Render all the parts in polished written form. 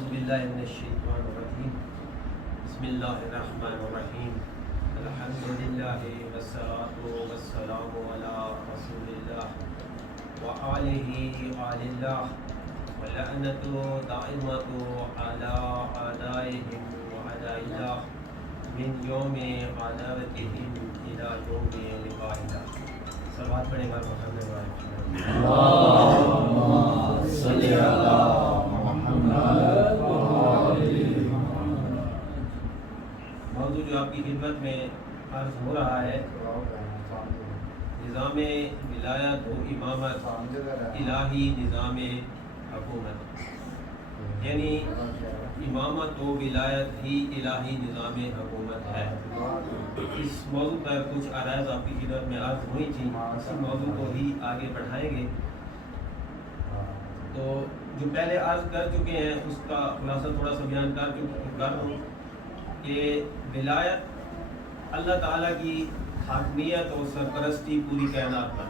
اعوذ باللہ من الشیطان الرجیم بسم اللہ الرحمن الرحیم الحمدللہ والصلاة والسلام علی رسول اللہ وآلہ آل اللہ ولعنت دائمت علی اعدائہم وعداء اللہ من یوم عداوتہم الی یوم لقاء اللہ. صلوات پڑھیں گا محمد اللہم صلی علی محمد موضوع جو آپ کی خدمت میں عرض ہو رہا ہے نظام ولایت و امامت الہی نظام حکومت، یعنی امامت و ولایت ہی الہی نظام حکومت ہے. اس موضوع پر کچھ عرائض آپ کی خدمت میں عرض ہوئی تھی، اس موضوع کو ہی آگے بڑھائیں گے. تو جو پہلے عرض کر چکے ہیں اس کا خلاصہ تھوڑا سا بیان کر دوں کہ ولایت اللہ تعالیٰ کی حاکمیت اور سرپرستی پوری کائنات پر.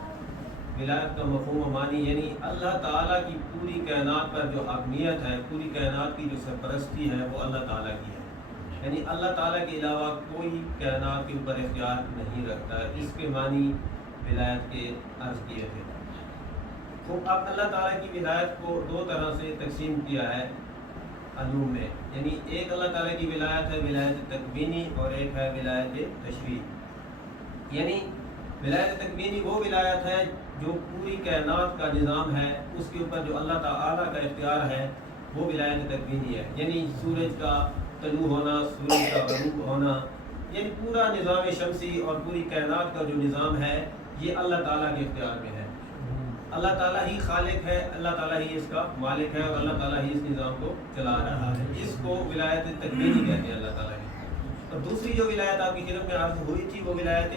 ولایت کا مفہوم و معنی یعنی اللہ تعالیٰ کی پوری کائنات پر جو حاکمیت ہے، پوری کائنات کی جو سرپرستی ہے وہ اللہ تعالیٰ کی ہے. یعنی اللہ تعالیٰ کے علاوہ کوئی کائنات کے اوپر اختیار نہیں رکھتا ہے. اس کے معنی ولایت کے عرض کیے تھے. تو اب اللہ تعالیٰ کی ولایت کو دو طرح سے تقسیم کیا ہے علوم میں. یعنی ایک اللہ تعالیٰ کی ولایت ہے ولایت تکوینی اور ایک ہے ولایت تشریعی. یعنی ولایت تکوینی وہ ولایت ہے جو پوری کائنات کا نظام ہے اس کے اوپر جو اللہ تعالیٰ کا اختیار ہے وہ ولایت تکوینی ہے. یعنی سورج کا طلوع ہونا، سورج کا غروب ہونا، یعنی پورا نظام شمسی اور پوری کائنات کا جو نظام ہے یہ اللہ تعالیٰ کے اختیار میں ہے. اللہ تعالیٰ ہی خالق ہے، اللہ تعالیٰ ہی اس کا مالک ہے اور اللہ تعالیٰ ہی اس نظام کو چلا رہا ہے. اس کو ولایت تکوینی کہتے ہیں اللہ تعالیٰ کی. اور دوسری جو ولایت آپ کی خدمت میں عرض ہوئی تھی وہ ولایت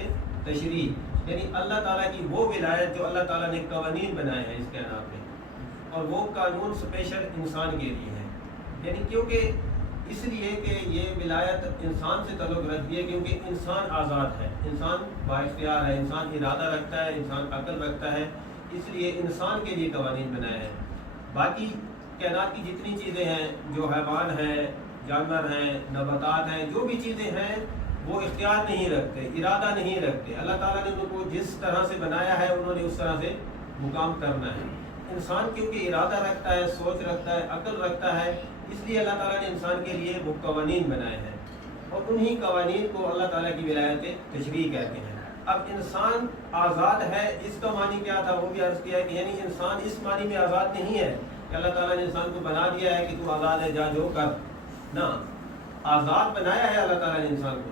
تشریعی، یعنی اللہ تعالیٰ کی وہ ولایت جو اللہ تعالیٰ نے قوانین بنائے ہیں اس کائنات میں، اور وہ قانون اسپیشل انسان کے لیے ہیں. یعنی کیونکہ اس لیے کہ یہ ولایت انسان سے تعلق رکھتی ہے کیونکہ انسان آزاد ہے، انسان با اختیار ہے، انسان ارادہ رکھتا ہے، انسان عقل رکھتا ہے. اس لیے انسان کے لیے قوانین بنائے ہیں. باقی کائنات کی جتنی چیزیں ہیں، جو حیوان ہیں، جانور ہیں، نباتات ہیں، جو بھی چیزیں ہیں وہ اختیار نہیں رکھتے، ارادہ نہیں رکھتے. اللہ تعالیٰ نے ان کو جس طرح سے بنایا ہے انہوں نے اس طرح سے مقام کرنا ہے. انسان کیونکہ ارادہ رکھتا ہے، سوچ رکھتا ہے، عقل رکھتا ہے، اس لیے اللہ تعالیٰ نے انسان کے لیے وہ قوانین بنائے ہیں اور انہی قوانین کو اللہ تعالیٰ کی ولایت تشریعی کہتے ہیں. اب انسان آزاد ہے، اس کا معنی کیا تھا وہ بھی عرض کیا ہے کہ یعنی انسان اس معنی میں آزاد نہیں ہے کہ اللہ تعالیٰ نے انسان کو بنا دیا ہے کہ تو آزاد ہے، جا جو کر. نہ، آزاد بنایا ہے اللہ تعالیٰ نے انسان کو،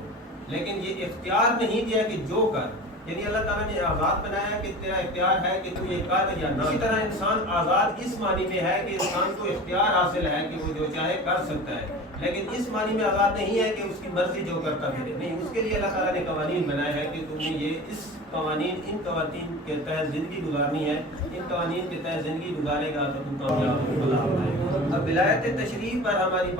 لیکن یہ اختیار نہیں دیا کہ جو کر. یعنی اللہ تعالیٰ نے آزاد بنایا کہ تیرا اختیار ہے کہ تو یہ کر یا نہ. اسی طرح انسان آزاد اس معنی میں ہے کہ انسان کو اختیار حاصل ہے کہ وہ جو چاہے کر سکتا ہے، لیکن اس معنی میں آزاد نہیں ہے کہ اس کی مرضی جو کرتا پھرے. نہیں، اس کے لیے اللہ تعالیٰ نے قوانین بنائے ہیں کہ تم نے یہ اس قوانین، ان قوانین کے تحت زندگی گزارنی ہے. ان قوانین کے تحت زندگی گزارے گا تو تم کامیاب ہو. اب ولایت تشریعی پر ہماری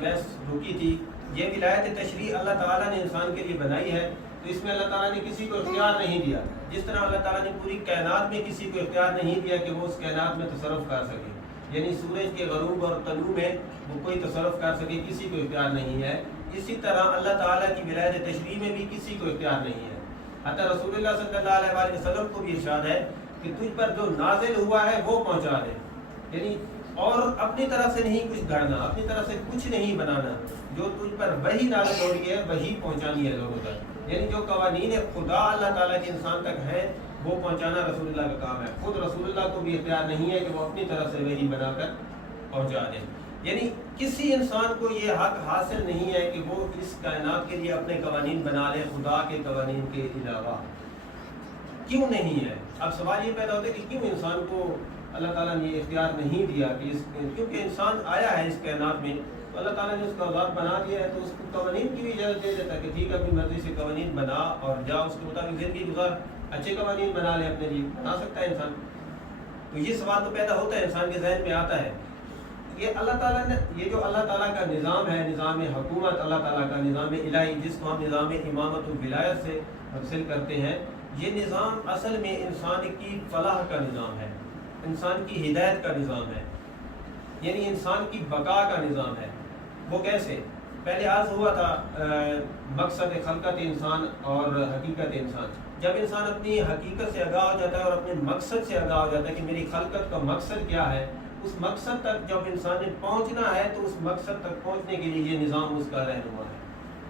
بحث رکی تھی. یہ ولایت تشریعی اللہ تعالیٰ نے انسان کے لیے بنائی ہے، تو اس میں اللہ تعالیٰ نے کسی کو اختیار نہیں دیا. جس طرح اللہ تعالیٰ نے پوری کائنات میں کسی کو اختیار نہیں دیا کہ وہ اس کائنات میں تصرف کر سکے. یعنی سورج کے غروب اور طلوع میں وہ کوئی تصرف کر سکے، کسی کو اختیار نہیں ہے. اسی طرح اللہ تعالیٰ کی ولایت تشریعی میں بھی کسی کو اختیار نہیں ہے. حتی رسول اللہ صلی اللہ علیہ وسلم کو بھی ارشاد ہے کہ تجھ پر جو نازل ہوا ہے وہ پہنچا دے. یعنی اور اپنی طرف سے نہیں کچھ گھڑنا، اپنی طرف سے کچھ نہیں بنانا. جو تجھ پر وہی نازل ہو رہی ہے وہی پہنچانی ہے لوگوں تک. یعنی جو قوانین خدا اللہ تعالیٰ کے انسان تک ہیں وہ پہنچانا رسول اللہ کا کام ہے. خود رسول اللہ کو بھی اختیار نہیں ہے کہ وہ اپنی طرف سے وہی بنا کر پہنچا دیں. یعنی کسی انسان کو یہ حق حاصل نہیں ہے کہ وہ اس کائنات کے لیے اپنے قوانین بنا لے خدا کے قوانین کے علاوہ. کیوں نہیں ہے؟ اب سوال یہ پیدا ہوتا ہے کہ کیوں انسان کو اللہ تعالیٰ نے یہ اختیار نہیں دیا کہ کیونکہ انسان آیا ہے اس کائنات میں تو اللہ تعالیٰ نے اس کو آزاد بنا دیا ہے، تو اس کو قوانین کی بھی اجازت دے دیتا ہے کہ ٹھیک ہے اپنی مرضی سے قوانین بنا اور جا اس کے مطابق زندگی گزار. اچھے قوانین بنا لے اپنے لیے، بنا سکتا ہے انسان. تو یہ سوال تو پیدا ہوتا ہے، انسان کے ذہن میں آتا ہے. یہ اللہ تعالیٰ نے یہ جو اللہ تعالیٰ کا نظام ہے، نظام حکومت اللہ تعالیٰ کا نظام الہی جس کو ہم نظام امامت و ولایت سے حاصل کرتے ہیں، یہ نظام اصل میں انسان کی فلاح کا نظام ہے، انسان کی ہدایت کا نظام ہے. یعنی انسان کی بقا کا نظام ہے. وہ کیسے؟ پہلے عرض ہوا تھا مقصد خلقت انسان اور حقیقت انسان. جب انسان اپنی حقیقت سے آگاہ ہو جاتا ہے اور اپنے مقصد سے آگاہ ہو جاتا ہے کہ میری خلقت کا مقصد کیا ہے، اس مقصد تک جب انسان نے پہنچنا ہے تو اس مقصد تک پہنچنے کے لیے یہ نظام اس کا رہنما ہے.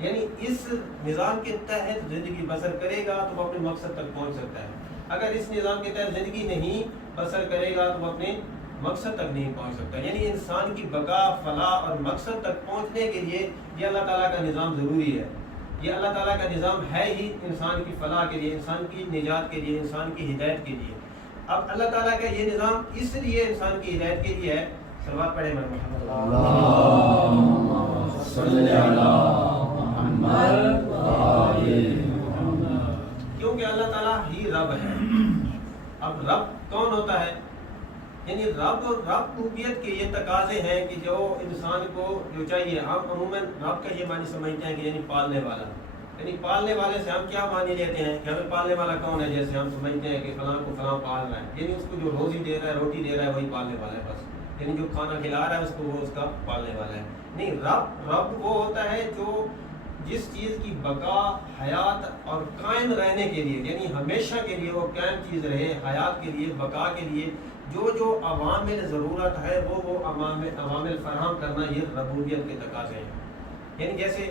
یعنی اس نظام کے تحت زندگی بسر کرے گا تو وہ اپنے مقصد تک پہنچ سکتا ہے. اگر اس نظام کے تحت زندگی نہیں بسر کرے گا تو وہ اپنے مقصد تک نہیں پہنچ سکتا. یعنی انسان کی بقا، فلاح اور مقصد تک پہنچنے کے لیے یہ اللہ تعالیٰ کا نظام ضروری ہے. یہ اللہ تعالیٰ کا نظام ہے ہی انسان کی فلاح کے لیے، انسان کی نجات کے لیے، انسان کی ہدایت کے لیے. اب اللہ تعالیٰ کا یہ نظام اس لیے انسان کی ہدایت کے لیے ہے. صلوات پڑھیں محمد اللہم صلی علی محمد کیونکہ اللہ تعالیٰ ہی رب ہے. اب رب کون ہوتا ہے؟ یعنی رب ربوبیت کے یہ تقاضے ہیں کہ جو انسان کو جو چاہیے. ہم عموماً رب کا یہ معنی سمجھتے ہیں کہ یعنی پالنے والا. یعنی پالنے والے سے ہم کیا معنی لیتے ہیں کہ ہمیں پالنے والا کون ہے؟ جیسے ہم سمجھتے ہیں کہ فلاں کو فلاں پال رہا ہے، یعنی اس کو جو روزی دے رہا ہے، روٹی دے رہا ہے، وہی پالنے والا ہے بس. یعنی جو کھانا کھلا رہا ہے اس کو وہ اس کا پالنے والا ہے. نہیں، رب وہ ہوتا ہے جو جس چیز کی بقا، حیات اور قائم رہنے کے لیے، یعنی ہمیشہ کے لیے وہ قائم چیز رہے، حیات کے لیے، بقا کے لیے جو عوامل ضرورت ہے وہ عوامل فراہم کرنا، یہ ربوبیت کے تقاضے ہیں. یعنی جیسے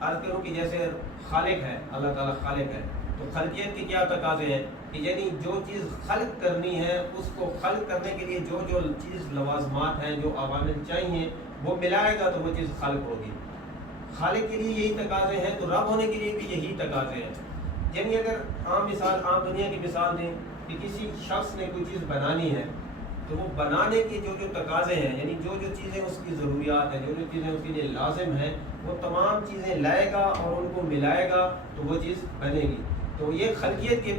عرض کروں کہ جیسے خالق ہے، اللہ تعالیٰ خالق ہے، تو خلقیت کے کیا تقاضے ہیں کہ یعنی جو چیز خلق کرنی ہے اس کو خلق کرنے کے لیے جو چیز لوازمات ہیں، جو عوامل چاہیے وہ ملائے گا تو وہ چیز خلق ہوگی. خالق کے لیے یہی تقاضے ہیں تو رب ہونے کے لیے بھی یہی تقاضے ہیں. یعنی اگر عام دنیا کی مثال دیں کہ کسی شخص نے کوئی چیز بنانی ہے تو وہ بنانے کے جو تقاضے ہیں، یعنی جو چیزیں اس کی ضروریات ہیں، جو چیزیں اس کے لیے لازم ہیں، وہ تمام چیزیں لائے گا اور ان کو ملائے گا تو وہ چیز بنے گی. تو یہ خلقیت کے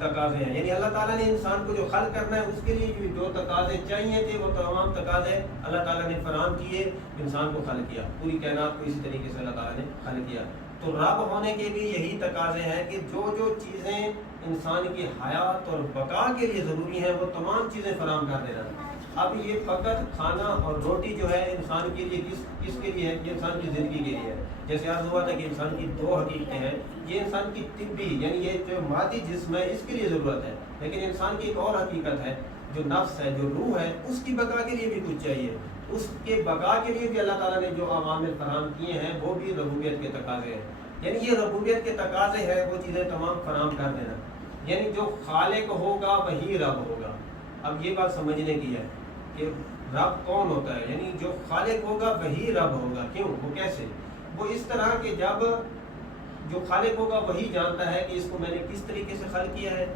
تقاضے ہیں. یعنی اللہ تعالیٰ نے انسان کو جو خلق کرنا ہے اس کے لیے جو تقاضے چاہیے تھے وہ تمام تقاضے اللہ تعالیٰ نے فراہم کیے، انسان کو خلق کیا. پوری کائنات کو اسی طریقے سے اللہ تعالیٰ نے خلق کیا. تو رب ہونے کے بھی یہی تقاضے ہیں کہ جو چیزیں انسان کی حیات اور بقا کے لیے ضروری ہیں وہ تمام چیزیں فراہم کر دینا. اب یہ فقط کھانا اور روٹی جو ہے انسان کے لیے کس کے لیے ہے؟ یہ انسان کی زندگی کے لیے ہے. جیسے عرض ہوا تھا کہ انسان کی دو حقیقتیں ہیں. یہ انسان کی طبی یعنی یہ جو مادی جسم ہے اس کے لیے ضرورت ہے، لیکن انسان کی ایک اور حقیقت ہے جو نفس ہے، جو روح ہے، اس کی بقا کے لیے بھی کچھ چاہیے. اس کے بقا کے لیے بھی اللہ تعالیٰ نے جو عوامل فراہم کیے ہیں وہ بھی ربوبیت کے تقاضے ہیں. یعنی یہ ربوبیت کے تقاضے ہیں، وہ چیزیں تمام فراہم کر دینا. یعنی جو خالق ہوگا وہی رب ہوگا. اب یہ بات سمجھنے کی ہے کہ رب کون ہوتا ہے. یعنی جو خالق ہوگا وہی رب ہوگا. کیوں؟ وہ کیسے؟ وہ اس طرح کہ جب جو خالق ہوگا وہی جانتا ہے کہ اس کو میں نے کس طریقے سے خلق کیا ہے،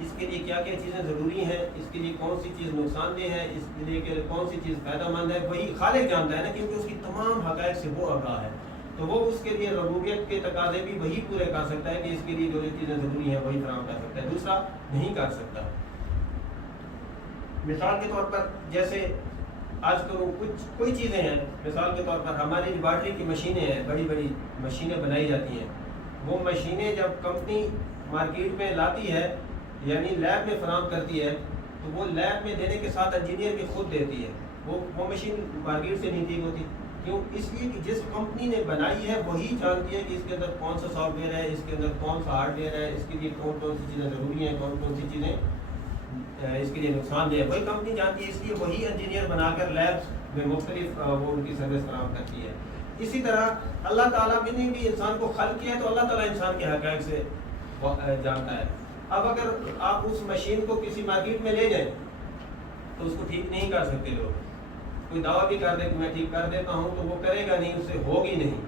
اس کے لیے کیا کیا چیزیں ضروری ہیں، اس کے لیے کون سی چیز نقصان دہ ہے، اس کے لیے کون سی چیز فائدہ مند ہے. وہی خالق جانتا ہے نا، کیونکہ اس کی تمام حقائق سے وہ آگاہ ہے. تو وہ اس کے لیے ربوبیت کے تقاضے بھی وہی پورے کر سکتا ہے کہ اس کے لیے جو چیزیں ضروری ہیں وہی فراہم کر سکتا ہے، دوسرا نہیں کر سکتا. مثال کے طور پر جیسے آج کل کوئی چیزیں ہیں، مثال کے طور پر ہماری لیبارٹری کی مشینیں ہیں، بڑی بڑی مشینیں بنائی جاتی ہیں. وہ مشینیں جب کمپنی مارکیٹ میں لاتی ہے یعنی لیب میں فراہم کرتی ہے تو وہ لیب میں دینے کے ساتھ انجینئر بھی خود دیتی ہے. وہ مشین مارکیٹ سے نہیں ٹھیک ہوتی. کیوں؟ اس لیے کہ جس کمپنی نے بنائی ہے وہی جانتی ہے کہ اس کے اندر کون سا سافٹ ویئر ہے، اس کے اندر کون سا ہارڈ ویئر ہے، اس کے لیے کون سی چیزیں ضروری ہیں، کون سی چیزیں اس کے لیے نقصان دہ ہے. وہی کمپنی جانتی ہے، اس لیے وہی انجینئر بنا کر لیب میں مختلف وہ ان کی سروس فراہم کرتی ہے. اسی طرح اللہ تعالیٰ نے بھی انسان کو خلق کیا ہے تو اللہ تعالیٰ انسان کے حقائق سے جانتا ہے. اب اگر آپ اس مشین کو کسی مارکیٹ میں لے جائیں تو اس کو ٹھیک نہیں کر سکتے لوگ. کوئی دعویٰ بھی کر دے کہ میں ٹھیک کر دیتا ہوں تو وہ کرے گا نہیں، اس سے ہوگی نہیں.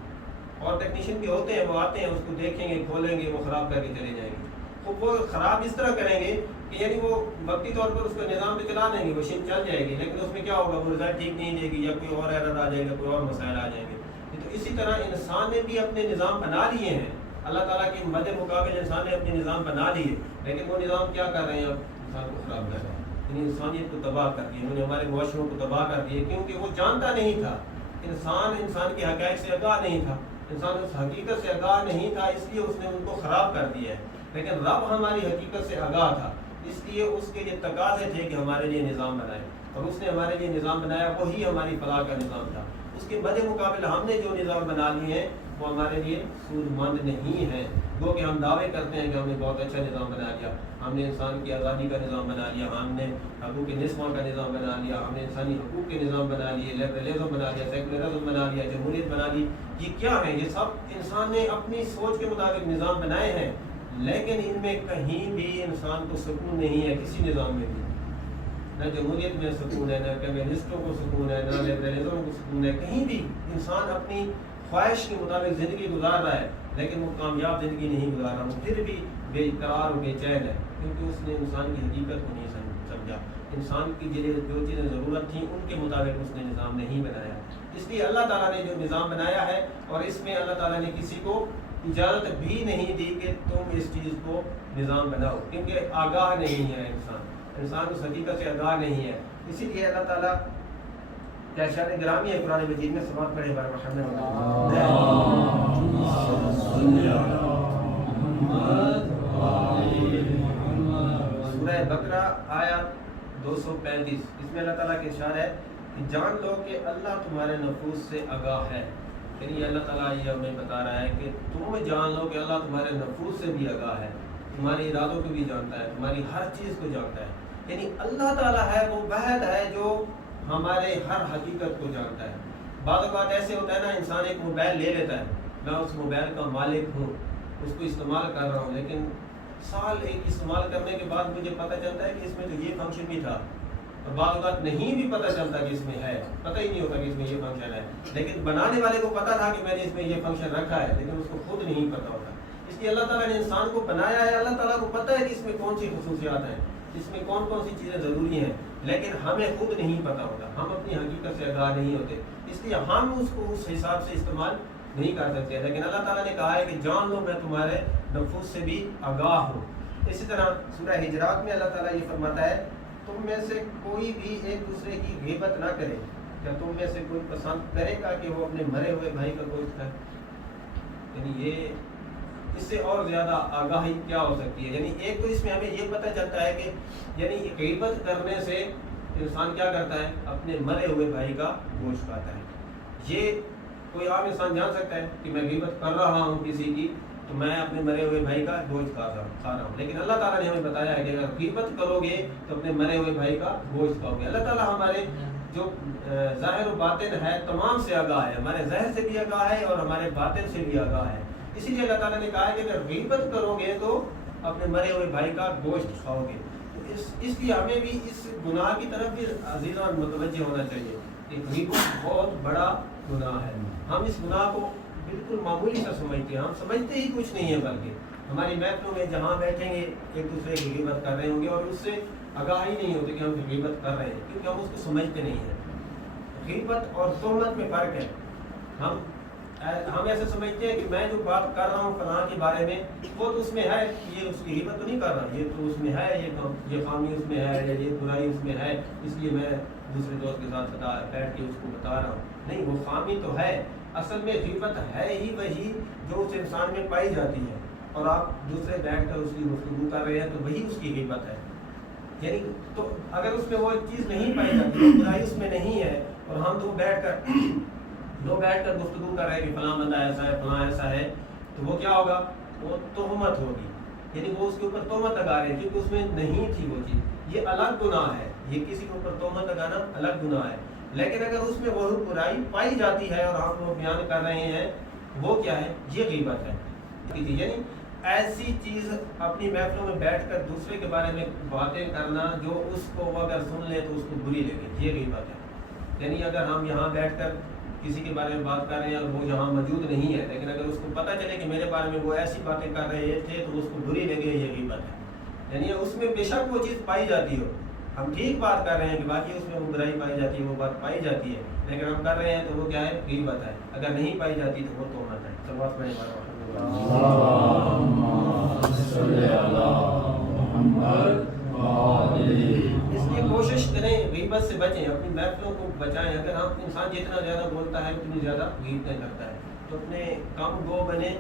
اور ٹیکنیشین بھی ہوتے ہیں، وہ آتے ہیں، اس کو دیکھیں گے، کھولیں گے، وہ خراب کر کے چلے جائیں گے. تو وہ خراب اس طرح کریں گے کہ یعنی وہ وقتی طور پر اس کا نظام پہ چلا دیں گے، مشین چل جائے گی، لیکن اس میں کیا ہوگا، وہ رزلٹ ٹھیک نہیں دے گی، یا کوئی اور ایرر آ جائے گا، کوئی اور مسائل آ جائیں گے. تو اسی طرح انسان نے بھی اپنے نظام بنا لیے ہیں. اللہ تعالیٰ کے مد مقابل انسان نے اپنے نظام بنا لیے، لیکن وہ نظام کیا کر رہے ہیں؟ اب انسان کو خراب کر رہے ہیں، یعنی انسانیت کو تباہ کر دیا. انہوں نے ہمارے معاشروں کو تباہ کر دیے کیونکہ وہ جانتا نہیں تھا. انسان کے حقائق سے آگاہ نہیں تھا، انسان اس حقیقت سے آگاہ نہیں تھا، اس لیے اس نے ان کو خراب کر دیا ہے. لیکن رب ہماری حقیقت سے آگاہ تھا، اس لیے اس کے یہ تقاضے تھے کہ ہمارے لیے نظام بنائے. اور اس نے ہمارے لیے نظام بنایا، وہی ہماری فلاح کا نظام تھا۔ اس کے مد مقابل ہم نے جو نظام بنا لیے ہیں وہ ہمارے لیے سود مند نہیں ہے۔ وہ کہ ہم دعوے کرتے ہیں کہ ہم نے بہت اچھا نظام بنا لیا، ہم نے انسان کی آزادی کا نظام بنا لیا، ہم نے حقوق نسواں کا نظام بنا لیا، ہم نے انسانی حقوق کے نظام بنا لیے، لبرلزم بنا لیا، سیکولرزم بنا لیا، جمہوریت بنا لی۔ یہ کیا ہے؟ یہ سب انسان نے اپنی سوچ کے مطابق نظام بنائے ہیں، لیکن ان میں کہیں بھی انسان کو سکون نہیں ہے، کسی نظام میں بھی۔ نہ جمہوریت میں سکون ہے، نہ کمیونسٹوں کو سکون ہے، نہ لبرلزم کو سکون ہے۔ کہیں بھی انسان اپنی خواہش کے مطابق زندگی گزار رہا ہے، لیکن وہ کامیاب زندگی نہیں گزار رہا، وہ پھر بھی بے قرار و بے چین ہے، کیونکہ اس نے انسان کی حقیقت کو نہیں سمجھا۔ انسان کی جو چیزیں ضرورت تھیں ان کے مطابق اس نے نظام نہیں بنایا۔ اس لیے اللہ تعالیٰ نے جو نظام بنایا ہے، اور اس میں اللہ تعالیٰ نے کسی کو اجازت بھی نہیں دی کہ تم اس چیز کو نظام بناؤ، کیونکہ آگاہ نہیں ہے انسان اس حقیقت سے آگاہ نہیں ہے۔ اسی لیے اللہ تعالیٰ کیا شان گرامی ہے قرآن مجید میں، سماعت پڑھے بار سورہ بقرہ آیت 235، اس میں اللہ تعالیٰ کا ارشاد ہے کہ جان لو کہ اللہ تمہارے نفوس سے آگاہ ہے۔ یعنی اللہ تعالیٰ یہ ہمیں بتا رہا ہے کہ تم جان لو کہ اللہ تمہارے نفوس سے بھی آگاہ ہے، تمہارے ارادوں کو بھی جانتا ہے، تمہاری ہر چیز کو جانتا ہے۔ یعنی اللہ تعالیٰ ہے وہ واحد ہے جو ہمارے ہر حقیقت کو جانتا ہے۔ بعض اوقات ایسے ہوتا ہے نا، انسان ایک موبائل لے لیتا ہے، میں اس موبائل کا مالک ہوں، اس کو استعمال کر رہا ہوں، لیکن سال ایک استعمال کرنے کے بعد مجھے پتہ چلتا ہے کہ اس میں تو یہ فنکشن بھی تھا، اور بعض اوقات نہیں بھی پتہ چلتا کہ اس میں ہے، پتہ ہی نہیں ہوتا کہ اس میں یہ فنکشن ہے، لیکن بنانے والے کو پتہ تھا کہ میں نے اس میں یہ فنکشن رکھا ہے، لیکن اس کو خود نہیں پتہ ہوتا۔ اس لیے اللہ تعالیٰ نے انسان کو بنایا ہے، اللہ تعالیٰ کو پتہ ہے کہ اس میں کون سی خصوصیات ہیں، اس میں کون کون سی چیزیں ضروری ہیں، لیکن ہمیں خود نہیں پتہ ہوتا، ہم اپنی حقیقت سے آگاہ نہیں ہوتے، اس لیے ہم اس کو اس حساب سے استعمال نہیں کر سکتے۔ لیکن اللہ تعالیٰ نے کہا ہے کہ جان لو میں تمہارے نفوس سے بھی آگاہ ہوں۔ اسی طرح سورہ حجرات میں اللہ تعالیٰ یہ فرماتا ہے تم میں سے کوئی بھی ایک دوسرے کی غیبت نہ کرے، کیا تم میں سے کوئی پسند کرے گا کہ وہ اپنے مرے ہوئے بھائی کا گوشت کھائے؟ یعنی یہ اس سے اور زیادہ آگاہی کیا ہو سکتی ہے؟ یعنی ایک تو اس میں ہمیں یہ پتہ چلتا ہے کہ یعنی غیبت کرنے سے انسان کیا کرتا ہے؟ اپنے مرے ہوئے بھائی کا گوشت کھاتا ہے۔ یہ کوئی عام انسان جان سکتا ہے کہ میں غیبت کر رہا ہوں کسی کی تو میں اپنے مرے ہوئے بھائی کا گوشت کھا رہا ہوں، لیکن اللہ تعالیٰ نے ہمیں بتایا ہے کہ اگر غیبت کرو گے تو اپنے مرے ہوئے بھائی کا گوشت کھاؤ گے۔ اللہ تعالیٰ ہمارے جو ظاہر و باطن ہے تمام سے آگاہ ہے، ہمارے ظاہر سے بھی آگاہ ہے اور ہمارے باطن سے بھی آگاہ ہے۔ اسی لیے اللہ تعالیٰ نے کہا ہے کہ اگر غیبت کرو گے تو اپنے مرے ہوئے بھائی کا گوشت کھاؤ گے۔ اس لیے ہمیں بھی اس گناہ کی طرف بھی عزیزاں متوجہ ہونا چاہیے کہ غیبت بہت بڑا گناہ ہے۔ ہم اس گناہ کو بالکل معمولی سا سمجھتے ہیں، ہم سمجھتے ہی کچھ نہیں ہے، بلکہ ہماری محفلوں میں جہاں بیٹھیں گے ایک دوسرے کی غیبت کر رہے ہوں گے اور اس سے آگاہ ہی نہیں ہوتے کہ ہم غیبت کر رہے ہیں، کیونکہ ہم اس کو سمجھتے نہیں ہیں۔ غیبت اور تہمت میں فرق ہے۔ ہم ایسے سمجھتے ہیں کہ میں جو بات کر رہا ہوں فلاں کے بارے میں وہ تو اس میں ہے، یہ اس کی غیبت تو نہیں کر رہا، یہ تو اس میں ہے، یہ خامی اس میں ہے، یا یہ برائی اس میں ہے، اس لیے میں دوسرے دوست کے ساتھ بیٹھ کے اس کو بتا رہا ہوں۔ نہیں، وہ خامی تو ہے، اصل میں غیبت ہے ہی وہی جو اس انسان میں پائی جاتی ہے، اور آپ دوسرے بیٹھ کر اس کی گفتگو کر رہے ہیں تو وہی اس کی غیبت ہے۔ یعنی تو اگر اس میں وہ چیز نہیں پائی جاتی، برائی اس میں نہیں ہے، اور ہم دو بیٹھ کر گفتگو کر رہے ہیں کہ فلاں بندہ ایسا ہے، فلاں ایسا ہے، تو وہ کیا ہوگا؟ وہ تہمت ہوگی، یعنی وہ اس کے اوپر تہمت لگا رہے ہیں کیونکہ اس میں نہیں تھی وہ چیز۔ یہ الگ گناہ ہے، یہ کسی کے اوپر تہمت لگانا الگ گناہ ہے۔ لیکن اگر اس میں وہ برائی پائی جاتی ہے اور ہم وہ بیان کر رہے ہیں، وہ کیا ہے؟ یہ غیبت ہے۔ یعنی ایسی چیز اپنی محفلوں میں بیٹھ کر دوسرے کے بارے میں باتیں کرنا جو اس کو اگر سن لے تو اس کو بری لگے، یہ غیبت ہے۔ یعنی اگر ہم یہاں بیٹھ کر کسی کے بارے میں بات کر رہے ہیں اور وہ یہاں موجود نہیں ہے، لیکن اگر اس کو پتہ چلے کہ میرے بارے میں وہ ایسی باتیں کر رہے تھے تو اس کو بری لگے، یہ غیبت ہے۔ یعنی اس میں بے شک وہ چیز پائی جاتی ہو، ہم ٹھیک بات کر رہے ہیں کہ باقی اس میں وہ برائی پائی جاتی ہے، وہ بات پائی جاتی ہے، لیکن ہم کر رہے ہیں تو وہ کیا ہے؟ غیبت ہے۔ اگر نہیں پائی جاتی تو وہ تہمت ہے۔ صلوات پڑھیں اس لیے کوشش کریں غیبت سے بچیں، اپنی محفلوں کو بچائیں۔ اگر ہم انسان جتنا زیادہ بولتا ہے اتنی زیادہ غیبتیں کرتا ہے، تو اپنے کم گو بنے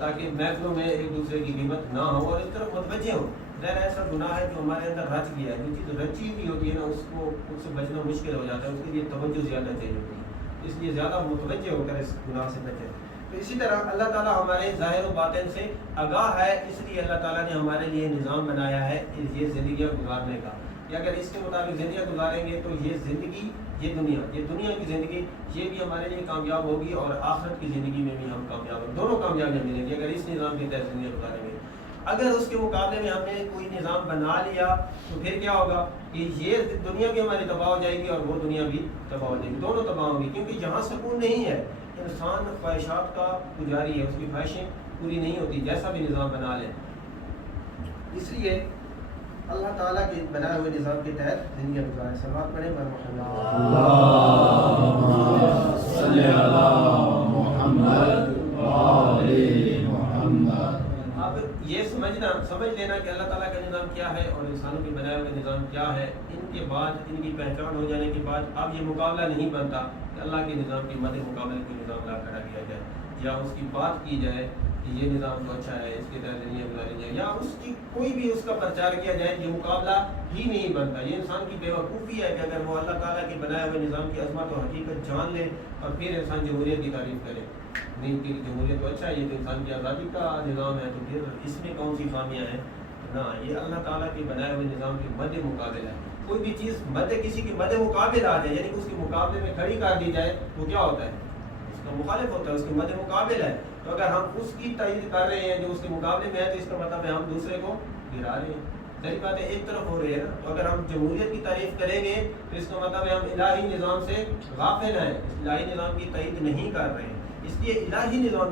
تاکہ محفلوں میں ایک دوسرے کی غیبت نہ ہو اور اس طرف متوجہ ہوں ظاہر ایسا گناہ ہے جو ہمارے اندر رچ گیا ہے. جو چیز رچی ہوئی ہوتی ہے نا اس سے بچنا مشکل ہو جاتا ہے. اس کے لیے توجہ زیادہ چاہیے ہوتی ہے, اس لیے زیادہ متوجہ ہو کر اس گناہ سے بچے. تو اسی طرح اللہ تعالیٰ ہمارے ظاہر و باطن سے آگاہ ہے, اس لیے اللہ تعالیٰ نے ہمارے لیے نظام بنایا ہے یہ زندگیاں گزارنے کا کہ اگر اس کے مطابق زندگیاں گزاریں گے تو یہ زندگی یہ دنیا کی زندگی یہ بھی ہمارے لیے کامیاب ہوگی اور آخرت کی زندگی میں بھی ہم کامیاب ہوں, دونوں کامیابیاں ملیں گی اگر اس نظام کے تحت زندگی گزاریں گے. اگر اس کے مقابلے میں ہم نے کوئی نظام بنا لیا تو پھر کیا ہوگا کہ یہ دنیا بھی ہماری تباہ ہو جائے گی اور وہ دنیا بھی تباہ ہو جائے گی, دونوں تباہ ہوں گی. کیونکہ جہاں سکون نہیں ہے انسان خواہشات کا پجاری ہے, اس کی خواہشیں پوری نہیں ہوتی جیسا بھی نظام بنا لے. اس لیے اللہ تعالیٰ کے بنائے ہوئے نظام کے تحت زندگی گزاریں. سلوات پڑھیں اللهم صل على محمد وعلى محمد. اب یہ سمجھ لینا کہ اللہ تعالیٰ کا نظام کیا ہے اور انسانوں کے بنائے ہوئے نظام کیا ہے. ان کے بعد ان کی پہچان ہو جانے کے بعد اب یہ مقابلہ نہیں بنتا کہ اللہ کے نظام کے مد مقابلے کوئی نظام لا کھڑا کیا جائے یا اس کی بات کی جائے کہ یہ نظام تو اچھا ہے, اس کے تحت زندگی گزاری جائے, یا اس کی کوئی بھی اس کا پرچار کیا جائے. یہ مقابلہ ہی نہیں بنتا. یہ انسان کی بیوقوفی ہے کہ اگر وہ اللہ تعالیٰ کے بنائے ہوئے نظام کی عظمت و حقیقت جان لے اور پھر انسان جمہوریت کی تعریف کرے. نہیں کہ جمہوریت تو اچھا ہے, یہ تو انسان کی آزادی کا نظام ہے, تو پھر اس میں کون سی خامیاں ہیں. نہ, یہ اللہ تعالیٰ کے بنائے ہوئے نظام کے مد مقابل ہے. کوئی بھی چیز کسی کے مد مقابل آ جائے یعنی کہ اس کے مقابلے میں کھڑی کر دی جائے وہ کیا ہوتا ہے, اس کا مخالف ہوتا ہے, اس کے مد مقابل ہے. تو اگر ہم اس کی تائید کر رہے ہیں جو اس کے مقابلے میں ہے تو اس کا مطلب ہے ہم دوسرے کو گرا رہے ہیں. صحیح بات ہے, ایک طرف ہو رہی ہے نا. تو اگر ہم جمہوریت کی تعریف کریں گے تو اس کا مطلب ہے ہم الہی نظام سے غافل ہیں, الہی نظام کی تائید نہیں کر رہے ہیں. اس لیے الہی نظام